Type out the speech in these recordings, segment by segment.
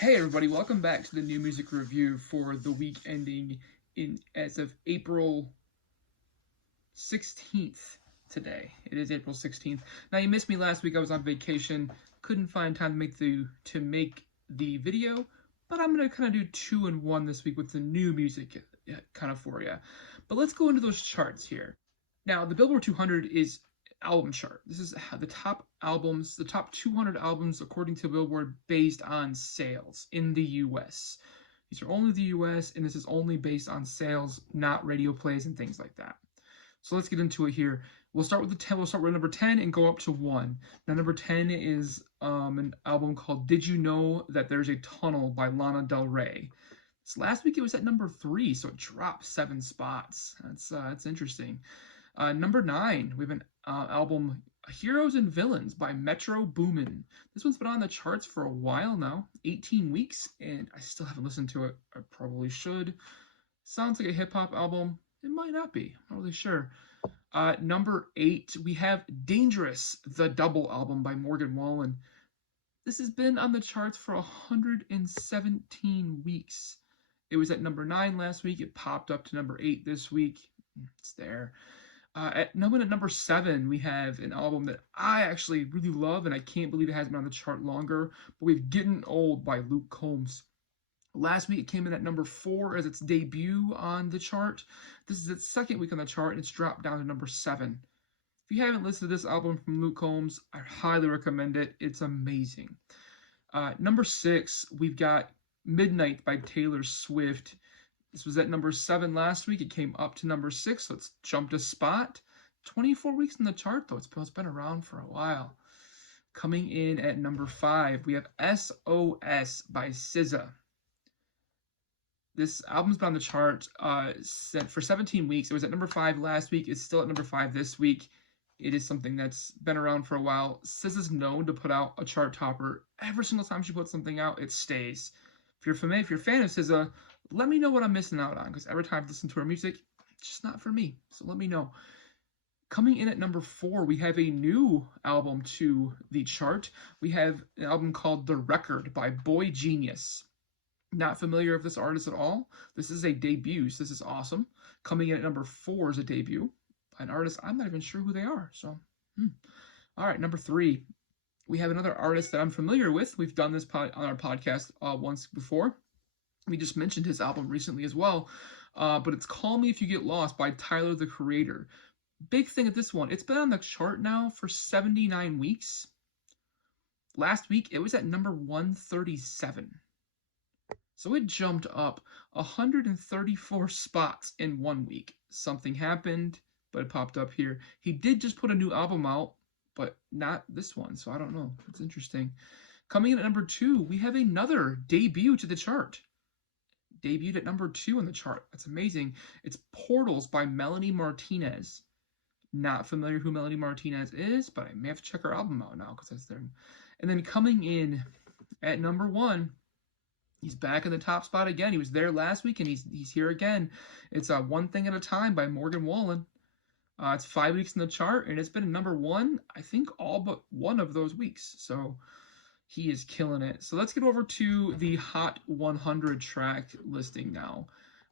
Hey everybody, welcome back to the new music review for the week ending as of April 16th today. It is April 16th. Now you missed me last week. I was on vacation. Couldn't find time to make the video, but I'm going to kind of do 2 in 1 this week with the new music kind of for you. But let's go into those charts here. Now, the Billboard 200 is album chart. This is the top albums, the top 200 albums according to Billboard based on sales in the US. These are only the US, and this is only based on sales, not radio plays and things like that. So let's get into it here. We'll start with the 10. We'll start with number 10 and go up to 1. Now, number 10 is an album called "Did You Know That There's a Tunnel" by Lana Del Rey. Last week it was at number 3, so it dropped 7 spots. That's interesting. Number 9, we have an album, "Heroes and Villains" by Metro Boomin. This one's been on the charts for a while now, 18 weeks, and I still haven't listened to it. I probably should. Sounds like a hip-hop album. It might not be. I'm not really sure. Number 8, we have "Dangerous," the double album by Morgan Wallen. This has been on the charts for 117 weeks. It was at number 9 last week. It popped up to number 8 this week. It's there. At number 7, we have an album that I actually really love, and I can't believe it hasn't been on the chart longer, but we've "Getting Old" by Luke Combs. Last week it came in at number 4 as its debut on the chart. This is its second week on the chart, and it's dropped down to number 7. If you haven't listened to this album from Luke Combs, I highly recommend it. It's amazing. Number 6, we've got "Midnight" by Taylor Swift. This was at number 7 last week. It came up to number 6, so it's jumped a spot. 24 weeks in the chart, though. It's been around for a while. Coming in at number 5, we have "SOS" by SZA. This album's been on the chart for 17 weeks. It was at number 5 last week. It's still at number 5 this week. It is something that's been around for a while. SZA's known to put out a chart topper. Every single time she puts something out, it stays. If you're a fan of SZA, let me know what I'm missing out on, because every time I've listened to her music, it's just not for me. So let me know. Coming in at number 4, we have a new album to the chart. We have an album called "The Record" by Boy Genius. Not familiar with this artist at all. This is a debut, so this is awesome. Coming in at number 4 is a debut. An artist I'm not even sure who they are. So, all right, number 3. We have another artist that I'm familiar with. We've done this on our podcast once before. We just mentioned his album recently as well, but it's "Call Me If You Get Lost" by Tyler, the Creator. Big thing at this one, it's been on the chart now for 79 weeks. Last week, it was at number 137. So it jumped up 134 spots in 1 week. Something happened, but it popped up here. He did just put a new album out, but not this one, so I don't know. It's interesting. Coming in at number 2, we have another debut to the chart. Debuted at number 2 on the chart. That's amazing. It's "Portals" by Melanie Martinez. Not familiar who Melanie Martinez is, but I may have to check her album out now because that's there. And then coming in at number 1, he's back in the top spot again. He was there last week, and he's here again. It's "One Thing at a Time" by Morgan Wallen. It's 5 weeks in the chart, and it's been number 1, I think, all but one of those weeks. So he is killing it. So let's get over to the Hot 100 track listing now.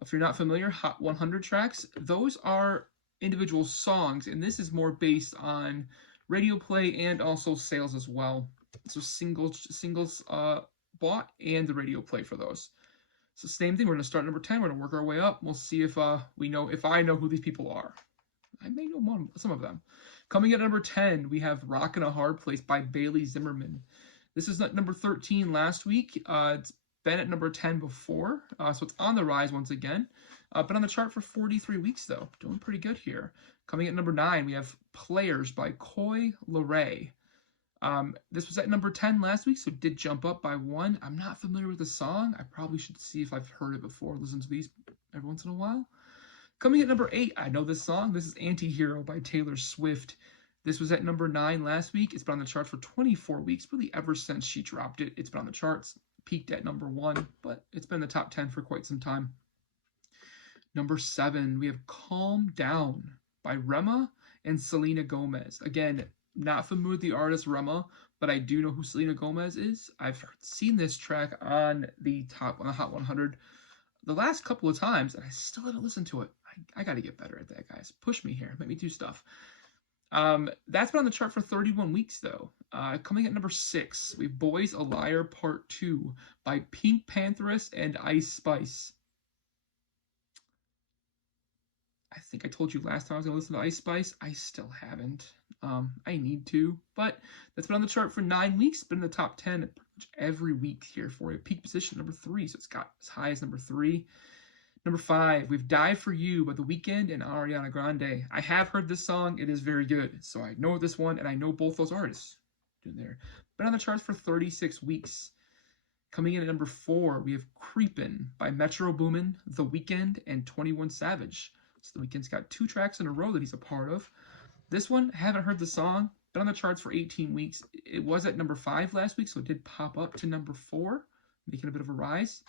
If you're not familiar, Hot 100 tracks, those are individual songs, and this is more based on radio play and also sales as well. So singles bought and the radio play for those. So same thing. We're going to start at number 10. We're going to work our way up. We'll see if I know who these people are. I may know some of them. Coming in at number 10, we have "Rockin' a Hard Place" by Bailey Zimmerman. This is at number 13 last week. It's been at number 10 before, so it's on the rise once again. Been on the chart for 43 weeks, though. Doing pretty good here. Coming at number 9, we have "Players" by Coi Leray. This was at number 10 last week, so it did jump up by 1. I'm not familiar with the song. I probably should see if I've heard it before. Listen to these every once in a while. Coming at number 8, I know this song. This is "Antihero" by Taylor Swift. This was at number 9 last week. It's been on the chart for 24 weeks, really ever since she dropped it. It's been on the charts, peaked at number 1, but it's been in the top 10 for quite some time. Number 7, we have "Calm Down" by Rema and Selena Gomez. Again, not familiar with the artist Rema, but I do know who Selena Gomez is. I've seen this track on the Hot 100 the last couple of times, and I still haven't listened to it. I got to get better at that, guys. Push me here. Let me do stuff. That's been on the chart for 31 weeks, though. Coming at number 6, we have Boys a Liar Part 2 by Pink Pantheress and Ice Spice. I think I told you last time I was going to listen to Ice Spice. I still haven't. I need to, but that's been on the chart for 9 weeks. Been in the top 10 pretty much every week here for you. Peak position number 3, so it's got as high as number 3. Number 5, we've Die For You by The Weeknd and Ariana Grande. I have heard this song. It is very good. So I know this one, and I know both those artists. Doing there. Been on the charts for 36 weeks. Coming in at number 4, we have Creepin' by Metro Boomin, The Weeknd, and 21 Savage. So The Weeknd's got 2 tracks in a row that he's a part of. This one, haven't heard the song. Been on the charts for 18 weeks. It was at number 5 last week, so it did pop up to number 4, making a bit of a rise.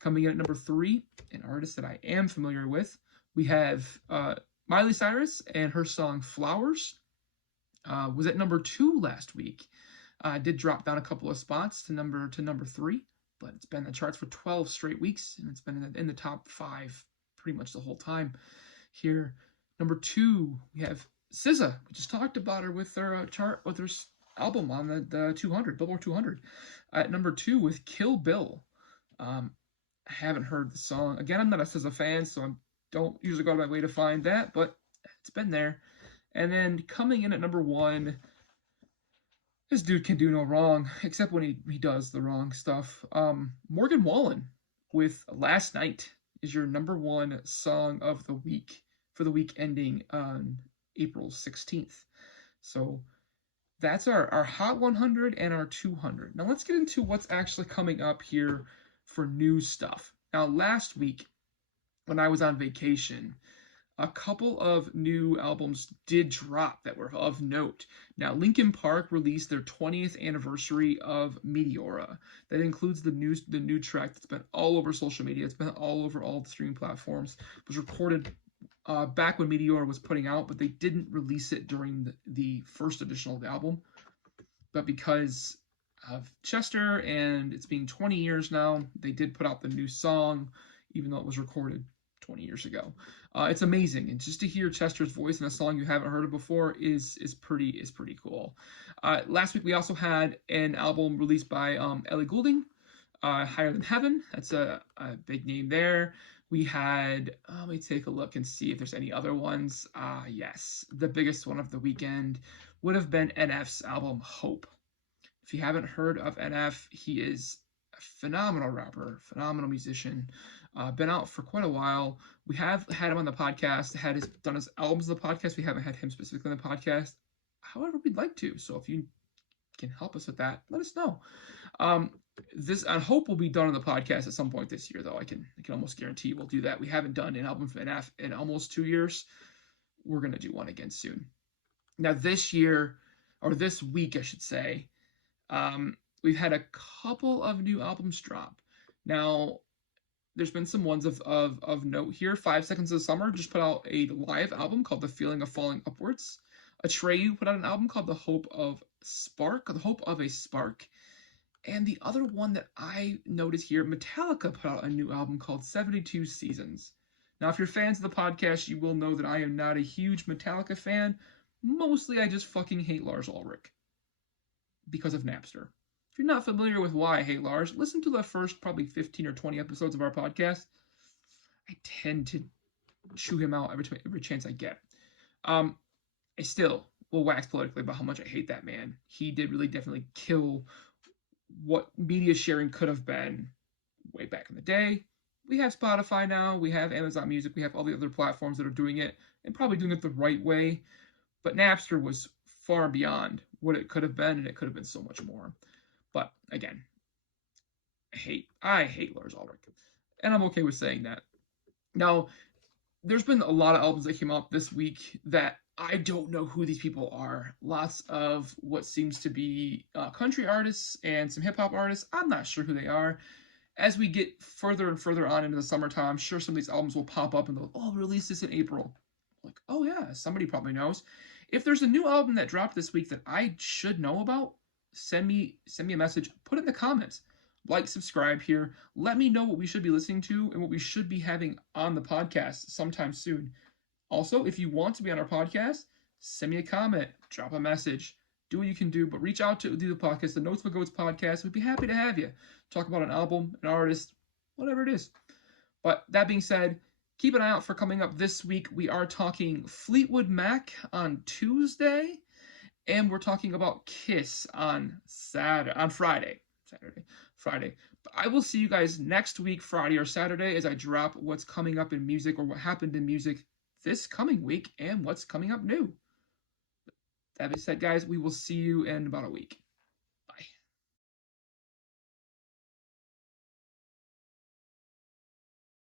Coming in at number 3, an artist that I am familiar with, we have Miley Cyrus and her song Flowers. Was at number 2 last week. Did drop down a couple of spots to number 3, but it's been in the charts for 12 straight weeks, and it's been in the top 5 pretty much the whole time. Here, number 2, we have SZA. We just talked about her with her album on the 200, Billboard 200. At number 2 with Kill Bill. I haven't heard the song. Again, I'm not a SZA fan, so I don't usually go out of my way to find that, but it's been there. And then coming in at number 1, this dude can do no wrong, except when he does the wrong stuff. Morgan Wallen with Last Night is your number 1 song of the week for the week ending on April 16th. So that's our Hot 100 and our 200. Now let's get into what's actually coming up here for new stuff. Now, last week, when I was on vacation, a couple of new albums did drop that were of note. Now, Linkin Park released their 20th anniversary of Meteora. That includes the new track that's been all over social media. It's been all over all the streaming platforms. It was recorded back when Meteora was putting out, but they didn't release it during the first edition of the album. But because of Chester, and it's being 20 years now, they did put out the new song, even though it was recorded 20 years ago. It's amazing, and just to hear Chester's voice in a song you haven't heard of before is pretty cool. Last week we also had an album released by Ellie Goulding, Higher Than Heaven. That's a big name there. We had, let me take a look and see if there's any other ones. Yes, the biggest one of the weekend would have been NF's album Hope. If you haven't heard of NF, he is a phenomenal rapper, phenomenal musician. Been out for quite a while. We have had him on the podcast, done his albums on the podcast. We haven't had him specifically on the podcast. However, we'd like to. So if you can help us with that, let us know. This I hope will be done on the podcast at some point this year, though. I can almost guarantee we'll do that. We haven't done an album from NF in almost 2 years. We're gonna do one again soon. Now this year, or this week, I should say, we've had a couple of new albums drop. Now, there's been some ones of note here. 5 Seconds of Summer just put out a live album called The Feeling of Falling Upwards. Atreyu put out an album called The Hope of a Spark. And the other one that I noticed here, Metallica put out a new album called 72 Seasons. Now, if you're fans of the podcast, you will know that I am not a huge Metallica fan. Mostly, I just fucking hate Lars Ulrich because of Napster. If you're not familiar with why I hate Lars, listen to the first probably 15 or 20 episodes of our podcast. I tend to chew him out every chance I get. I still will wax politically about how much I hate that man. He did really definitely kill what media sharing could have been way back in the day. We have Spotify now, we have Amazon Music, we have all the other platforms that are doing it, and probably doing it the right way. But Napster was far beyond what it could have been, and it could have been so much more. But again, I hate Lars Ulrich, and I'm okay with saying that. Now, there's been a lot of albums that came out this week that I don't know who these people are. Lots of what seems to be country artists and some hip-hop artists. I'm not sure who they are. As we get further and further on into the summertime, I'm sure some of these albums will pop up and they'll, release this in April. Like, oh yeah, somebody probably knows. If there's a new album that dropped this week that I should know about, send me a message, put it in the comments. Like, subscribe here. Let me know what we should be listening to and what we should be having on the podcast sometime soon. Also, if you want to be on our podcast, send me a comment, drop a message, do what you can do, but reach out to the podcast, the Notes for Goats podcast. We'd be happy to have you. Talk about an album, an artist, whatever it is. But that being said, keep an eye out for coming up this week. We are talking Fleetwood Mac on Tuesday, and we're talking about Kiss on Friday. But I will see you guys next week, Friday or Saturday, as I drop what's coming up in music or what happened in music this coming week and what's coming up new. That being said, guys, we will see you in about a week.